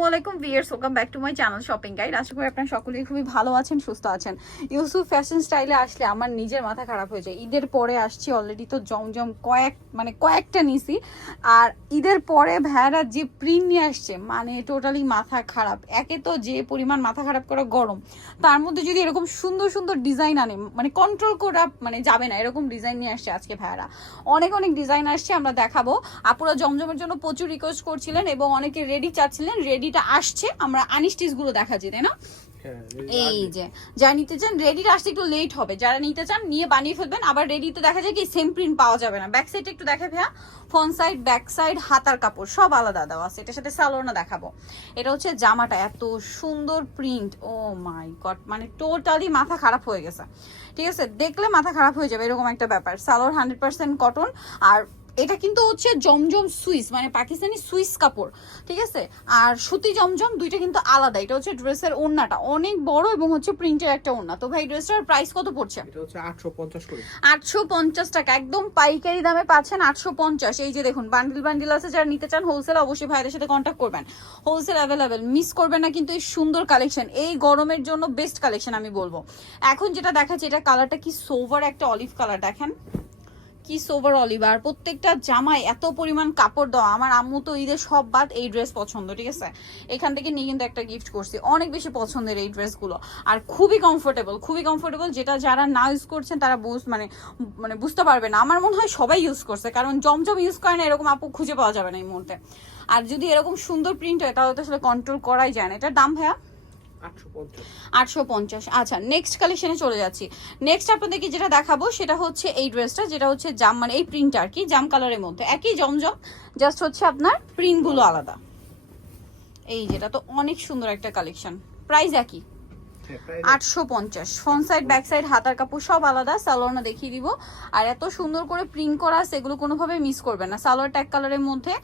আসসালামু আলাইকুম viewers welcome back to my channel shopping guide আশা করি আপনারা সকলেই খুবই ভালো আছেন, সুস্থ আছেন। ইউসুফ ফ্যাশন স্টাইলে আসলে আমার নিজের মাথা খারাপ হয়ে যায়। ঈদের পরে আসছি অলরেডি তো জমজম কয়েক মানে কয়েকটা নিছি। আর ঈদের পরে ভ্যারা যে প্রিন্ট নিয়ে আসছে মানে টোটালি মাথা খারাপ। একে তো যে পরিমাণ মাথা খারাপ করা গরম। তার মধ্যে যদি এরকম সুন্দর সুন্দর ডিজাইন আনে মানে কন্ট্রোল করা মানে যাবে না, এরকম ডিজাইন নিয়ে আসছে আজকে ভাইয়ারা। অনেক অনেক ডিজাইন আসছে, আমরা দেখাবো। আপুরা জমজমের জন্য প্রচুর রিকোয়েস্ট করছিলেন এবং অনেকে রেডি চাচ্ছিলেন রেডিটা আসছে আমরা আনিস্টিসগুলো দেখাচ্ছি তাই না? হ্যাঁ, এই যে যারা নিতে চান রেডিটা আসতে একটু লেট হবে। যারা নিতে চান নিয়ে বানিয়ে ফেলবেন। আবার রেডিতে দেখা যায় কি সেম প্রিন্ট পাওয়া যাবে না। ব্যাক সাইড একটু দেখা ভাইয়া। ফ্রন্ট সাইড ব্যাক সাইড হাতার কাপড় সব আলাদা দেওয়া আছে। এটার সাথে সালোয়ারও দেখাবো। এটা হচ্ছে জামাটা এত সুন্দর প্রিন্ট ও মাই গড মানে টোটালি মাথা খারাপ হয়ে গেছে। ঠিক আছে? দেখলে মাথা খারাপ হয়ে যাবে এরকম একটা ব্যাপার। সালোয়ার হান্ড্রেড পার্সেন্ট কটন আর এটা কিন্তু হচ্ছে জমজম সুইস মানে পাকিস্তানি সুইস কাপড় ঠিক আছে? আর সুতি জমজম দুইটা কিন্তু আলাদা এটা হচ্ছে ড্রেসের ওড়নাটা অনেক বড় এবং হচ্ছে প্রিন্টের একটা ওড়না। তো ভাই ড্রেসটার প্রাইস কত পড়ছে? এটা হচ্ছে আটশো পঞ্চাশ করে। আটশো পঞ্চাশ টাকা একদম পাইকারি দামে পাচ্ছেন আটশো পঞ্চাশ। এই যে দেখুন বান্ডিল বান্ডিল আছে যারা নিতে চান হোলসেল অবশ্যই ভাইদের সাথে কন্ট্যাক্ট করবেন। হোলসেল অ্যাভেলেবেল মিস করবেন না কিন্তু এই সুন্দর কালেকশন এই গরমের জন্য বেস্ট কালেকশন আমি বলব। এখন যেটা দেখাচ্ছে এটা কালারটা কি সোভার একটা অলিভ কালার দেখেন। কি সোভার অলিভ আর প্রত্যেকটা জামায় এত পরিমাণ কাপড় দেওয়া। আমার আম্মু তো ঈদের সব বাদ এই ড্রেস পছন্দ, ঠিক আছে? এখান থেকে নিয়ে কিন্তু একটা গিফট করছি। অনেক বেশি পছন্দের এই ড্রেসগুলো আর খুবই কমফোর্টেবল খুবই কমফোর্টেবল যেটা যারা না ইউজ করছেন তারা বুঝ মানে মানে বুঝতে পারবে না। আমার মনে হয় সবাই ইউজ করছে, কারণ জমজম ইউজ করে না এরকম আপু খুঁজে পাওয়া যাবে না এই মুহূর্তে। আর যদি এরকম সুন্দর প্রিন্ট হয়, তাহলে তো আসলে কন্ট্রোল করাই যায় না। এটার দাম ভাইয়া? আটশো পঞ্চাশ। আচ্ছা নেক্সট কালেকশনে চলে যাচ্ছি। নেক্সট আপনাদেরকে যেটা দেখাবো, সেটা হচ্ছে এই ড্রেসটা যেটা হচ্ছে জাম মানে এই প্রিন্ট আর কি, জাম কালারের মধ্যে। একই জমজম জাস্ট হচ্ছে আপনার প্রিন্টগুলো আলাদা। এই যেটা তো অনেক সুন্দর একটা কালেকশন প্রাইস একই। আটশো পঞ্চাশ। ফ্রন্ট সাইড ব্যাক সাইড হাতার কাপড় সব আলাদা সালোয়ারটা দেখিয়ে দিব। আর এত সুন্দর করে প্রিন্ট করা এগুলো কোনোভাবে মিস করবেন না। সালোয়ার ট্যাগ কালারের মধ্যে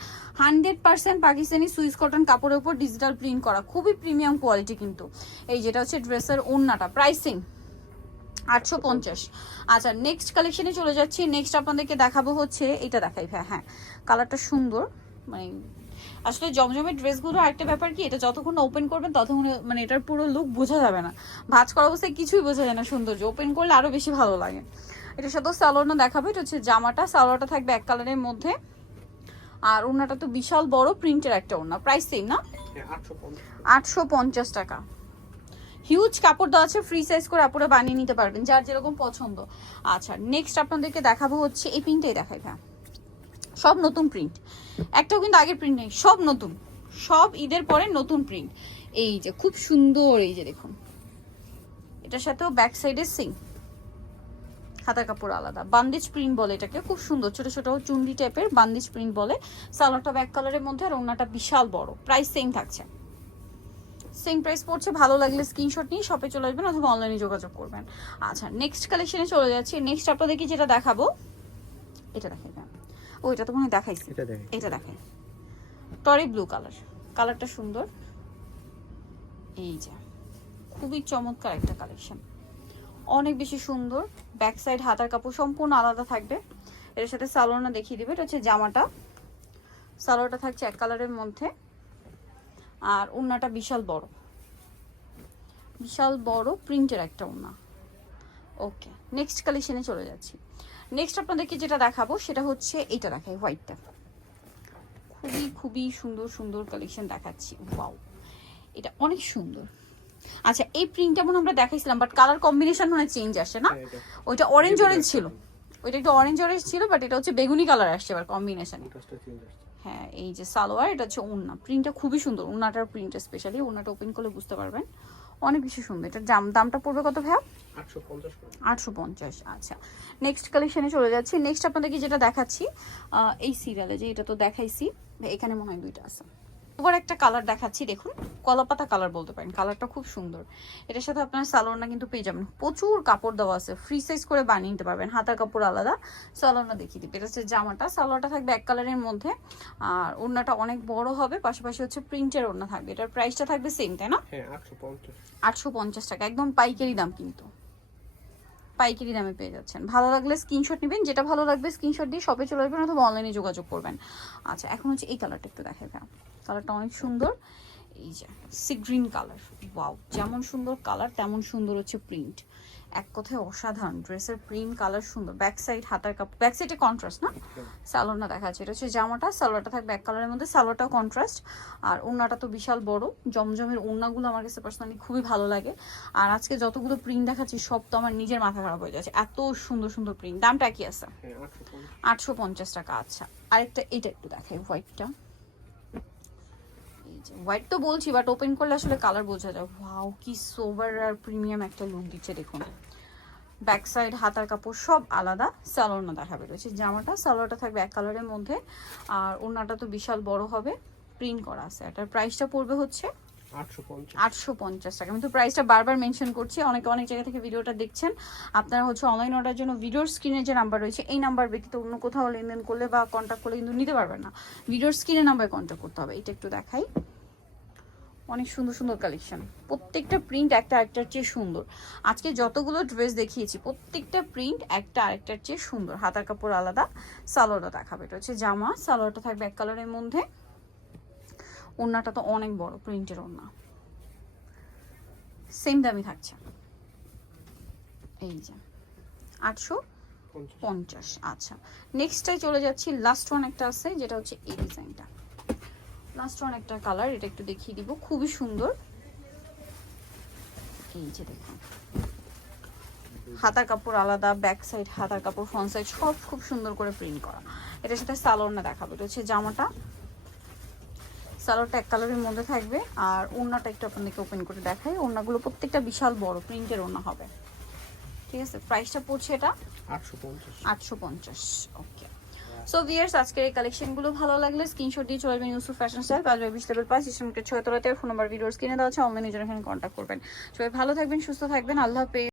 hundred percent Pakistani Swiss cotton কাপড়ের উপর ডিজিটাল প্রিন্ট করা। খুবই প্রিমিয়াম কোয়ালিটি কিন্তু। এই যেটা হচ্ছে ড্রেসের ওড়নাটা। প্রাইসিং আটশো পঞ্চাশ। আচ্ছা নেক্সট কালেকশনে চলে যাচ্ছি। নেক্সট আপনাদেরকে দেখাবো হচ্ছে, এটা দেখাই ভাই হ্যাঁ। কালারটা সুন্দর মানে আসলে জমজমের ড্রেসগুলো আরেকটা ব্যাপার কি এটা যতক্ষণ ওপেন করবেন ততক্ষণ মানে এটার পুরো লুক বোঝা যাবে না। ভাজ করা অবস্থায় কিছুই বোঝা যায় না সৌন্দর্য। ওপেন করলে আরও বেশি ভালো লাগে। এটার সাথেও সালোয়ারটা দেখাবো। এটা হচ্ছে জামাটা। সালোয়ারটা থাকবে এক কালারের মধ্যে। আর ওনাটা তো বিশাল বড় প্রিন্টের একটা ওড়না। প্রাইস সেম না? হ্যাঁ আটশো পঞ্চাশ। টাকা। হিউজ কাপড় দেওয়া আছে। ফ্রি সাইজ করে আপুরা বানিয়ে নিতে পারবেন যার যেরকম পছন্দ। আচ্ছা নেক্সট আপনাদেরকে দেখাবো হচ্ছে এই প্রিন্টটাই দেখাই ভাই সব নতুন প্রিন্ট একটাও কিন্তু আগের প্রিন্ট নেই, সব নতুন। সব ঈদের পরে নতুন প্রিন্ট এই যে খুব সুন্দর, এই যে দেখুন। এটার সাথেও ব্যাক সাইডে সিং হাতার কাপড় আলাদা। বান্দিজ প্রিন্ট বলে এটাকে, খুব সুন্দর। ছোট ছোট চুন্ডি টাইপের বান্দিজ প্রিন্ট বলে। সালোয়ারটা ব্যাক কালারের মধ্যে আর ওনাটা বিশাল বড়। প্রাইস সেম থাকছে। সেম প্রাইস পড়ছে। ভালো লাগলে স্ক্রিনশট নিয়ে শপে চলে আসবেন অথবা অনলাইনে যোগাযোগ করবেন। আচ্ছা নেক্সট কালেকশনে চলে যাচ্ছি। নেক্সট আপনাদেরকে যেটা দেখাবো, এটা দেখাবেন ও এটা তো মনে হয় দেখাইছি। এটা দেখেন দেখাই টরি ব্লু কালার কালারটা সুন্দর। এই যে খুবই চমৎকার একটা কালেকশন অনেক বেশি সুন্দর। ব্যাক সাইড হাতার কাপড় সম্পূর্ণ আলাদা থাকবে। এর সাথে সালোয়ারটা দেখিয়ে দিবে। এটা হচ্ছে জামাটা। সালোয়ারটা থাকছে এক কালারের মধ্যে। আর ওড়নাটা বিশাল বড়। বিশাল বড় প্রিন্টের একটা ওড়না। ওকে নেক্সট কালেকশনে চলে যাচ্ছি। নেক্সট আপনাদেরকে যেটা দেখাবো সেটা হচ্ছে এইটা দেখাই হোয়াইটটা খুবই খুবই সুন্দর সুন্দর কালেকশন দেখাচ্ছি। ওয়াও এটা অনেক সুন্দর। আচ্ছা এই প্রিন্টটা মনে আমরা দেখাইছিলাম বাট কালার কম্বিনেশন মনে চেঞ্জ আসে না? হ্যাঁ, ওইটা অরেঞ্জ অরেঞ্জ ছিল। ওইটা একটু অরেঞ্জ অরেঞ্জ ছিল বাট এটা হচ্ছে বেগুনি কালার আসছে এবার কম্বিনেশনে হ্যাঁ এই যে সালোয়ার এটা হচ্ছে ওড়না। প্রিন্টটা খুবই সুন্দর ওড়নাটার প্রিন্ট স্পেশালি ওড়নাটা ওপেন করলে বুঝতে পারবেন। অনেক বেশি সুন্দর। এটার দাম দামটা পড়বে কত করে। আটশো পঞ্চাশ আচ্ছা। নেক্সট কালেকশনে চলে যাচ্ছি। নেক্সট আপনাদেরকে যেটা দেখাচ্ছি এই সিরিয়ালে যে এটা তো দেখাইছি এখানে মনে হয় দুইটা আছে। ওবার একটা কালার দেখাচ্ছি দেখুন। কলাপাতা কালার বলতে পারেন কালারটা খুব সুন্দর। এটার সাথে আপনার সালোয়ারটা কিন্তু পেয়ে যাবেন। প্রচুর কাপড় দেওয়া আছে ফ্রি সাইজ করে বানিয়ে নিতে পারবেন হাতার কাপড় আলাদা। সালোয়ারটা দেখিয়ে দিবে এটা হচ্ছে জামাটা। সালোয়ারটা থাকবে এক কালারের মধ্যে। আর ওড়নাটা অনেক বড় হবে পাশাপাশি হচ্ছে প্রিন্টের ওড়না থাকবে। এটার প্রাইসটা থাকবে সেম তাই না? হ্যাঁ আটশো পঞ্চাশ টাকা একদম পাইকারি দাম কিন্তু। পাইকারি দামে পেয়ে যাচ্ছেন। ভালো লাগলে স্ক্রিনশট নেবেন, যেটা ভালো লাগবে স্ক্রিনশট দিয়ে শপে চলে আসবেন অথবা অনলাইনে যোগাযোগ করবেন। আচ্ছা এখন হচ্ছে এই কালারটা একটু দেখা যাক কালারটা অনেক সুন্দর। এই যে, সি গ্রিন কালার ওয়াও যেমন সুন্দর কালার তেমন সুন্দর হচ্ছে প্রিন্ট এক কথায় অসাধারণ। ড্রেসের প্রিন্ট কালার সুন্দর। ব্যাক সাইড হাতার কাপ ব্যাক সাইডে কন্ট্রাস্ট না? সালোয়ারটা দেখা যাচ্ছে এটা হচ্ছে জামাটা। সালোয়ারটা থাকবে এক কালারের মধ্যে। সালোয়ারটাও কন্ট্রাস্ট আর ওড়নাটা তো বিশাল বড়। জমজমের ওড়নাগুলো আমার কাছে পার্সোনালি খুবই ভালো লাগে। আর আজকে যতগুলো প্রিন্ট দেখাচ্ছি সব তো আমার নিজের মাথা খারাপ হয়ে যাচ্ছে। এত সুন্দর সুন্দর প্রিন্ট দামটা কি আছে? হ্যাঁ আটশো পঞ্চাশ। টাকা। আচ্ছা আরেকটা এটা একটু দেখাই হোয়াইটটা এই যে হোয়াইট তো বলছি বাট ওপেন করলে আসলে কালার বোঝা যায়। ওয়াও কি সোবার আর প্রিমিয়াম একটা লুক দিচ্ছে দেখুন। ব্যাক সাইড হাতার কাপড় সব আলাদা। সালোয়ারনা দেখাবে রয়েছে। জামাটা সালোয়ারটা থাকবে এক কালারের মধ্যে। আর ওড়নাটা তো বিশাল বড় হবে। প্রিন্ট করা আছে। এটার প্রাইসটা পড়বে হচ্ছে আটশো পঞ্চাশ। আটশো পঞ্চাশ টাকা। আমি তো প্রাইসটা বারবার মেনশন করছি। অনেকে অনেক জায়গা থেকে ভিডিওটা দেখছেন। আপনারা হচ্ছে অনলাইন অর্ডার জন্য ভিডিওর স্ক্রিনে যে নাম্বার রয়েছে এই নাম্বার ব্যতীত অন্য কোথাও লেনদেন করলে বা কন্ট্যাক্ট করলে কিন্তু নিতে পারবেন না। ভিডিওর স্ক্রিনে নাম্বারে কন্ট্যাক্ট করতে হবে। এটা একটু দেখাই। অনেক সুন্দর সুন্দর কালেকশন প্রত্যেকটা প্রিন্ট একটা আরেকটার চেয়ে সুন্দর। আজকে যতগুলো ড্রেস দেখিয়েছি প্রত্যেকটা প্রিন্ট একটা আরেকটার চেয়ে সুন্দর। হাতার কাপড় আলাদা সালোয়ারটা দেখাবে। এটা হচ্ছে জামা সালোয়ারটা থাকবে এক কালারের মধ্যে। ওড়নাটা তো অনেক বড় প্রিন্টের ওড়না। সেম দামি থাকছে। এই যে আটশো পঞ্চাশ। আচ্ছা। নেক্সটটায় চলে যাচ্ছি লাস্ট ওয়ান একটা আছে যেটা হচ্ছে এই ডিজাইনটা লাস্ট ওয়ান একটা কালার এটা একটু দেখিয়ে দিব। খুবই সুন্দর। এই যে দেখুন। হাতার কাপড় আলাদা ব্যাক সাইড হাতার কাপড় ফ্রন্ট সাইড সব খুব সুন্দর করে প্রিন্ট করা। এটার সাথে সালোয়ার না দেখাবো। এটা হচ্ছে জামাটা। সালোয়ারটা এক কালারের মধ্যে থাকবে। আর ওড়নাটা একটু আপনাদেরকে ওপেন করে দেখাই। ওড়নাগুলো প্রত্যেকটা বিশাল বড় প্রিন্টের ওড়না হবে। ঠিক আছে? প্রাইসটা পড়ছে এটা? আটশো পঞ্চাশ। আটশো পঞ্চাশ। ওকে সো ভিয়ার্স আজকের এই কালেকশনগুলো ভালো লাগলে স্ক্রিনশট দিয়ে চলে যাবেন ইউসুফ ফ্যাশন স্টাইল বাজার বিশ লেভেল পাঁচ ইসলামকে ছয় তলাতে ফোন নাম্বার ভিডিওর কিনে দেওয়া আছে অনলাইনে জন্য এখানে কন্ট্যাক্ট করবেন। সবাই ভালো থাকবেন, সুস্থ থাকবেন, আল্লাহ হাফেজ।